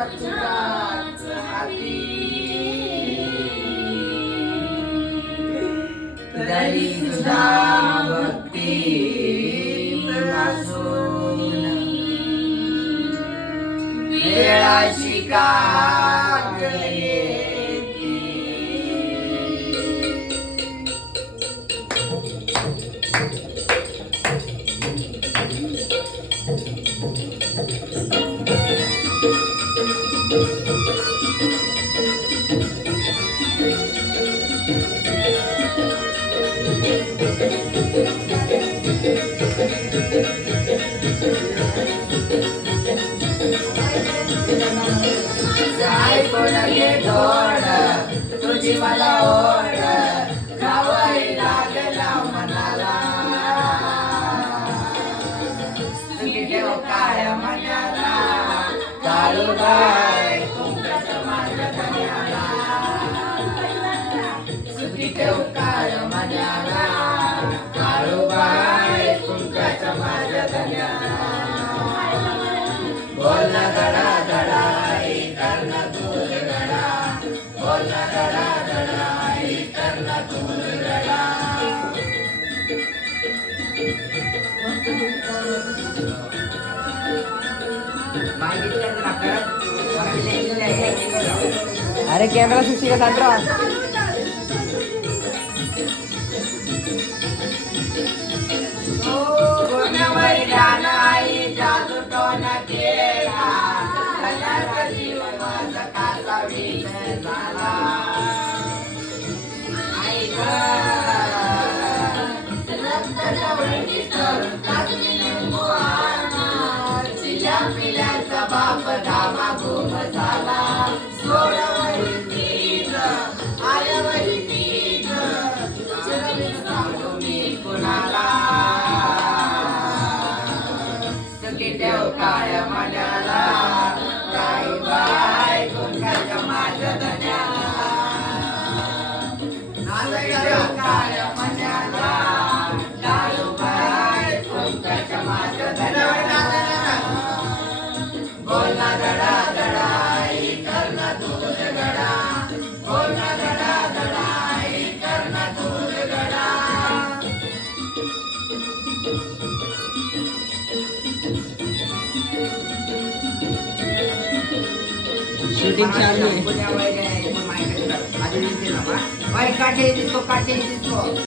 तुझ्याच हाती तरी तुझा भक्ती वासून वेळाची का तुझी मला ओढ गावाई लागला मनाला तुझी देव काय मनाला काळूबाई तुमच्या माझ्या धन्याला तुझी देव काय मनाला काळूबाई तुमच्या माझ्या धन्याला बोल गडा गडाई कर्ण दूर गडा बोल गडा गडाई कर्ण दूर गडा अरे कैमरा सुशी का साथ रहा जादू टोन केला कल्याचा जीवन माझा काचा विषय झाला आई चिल्या पिल्याचा बाप धामा घुम झाला सोडवरी तीज आल्यावरी तीज सांगू मी कुणाला देव काळ्या मनाला काही बाय कुंकाच्या माझ्या धन्याला काळ्या मनाला काळू बाय कुंकाच्या माझ्या धन्याला बोलना गडा गडाई कर्ण दूर गडा बोलना गडा गडाई कर्ण दूर गडा शूटिंग चालू है काटे जिसको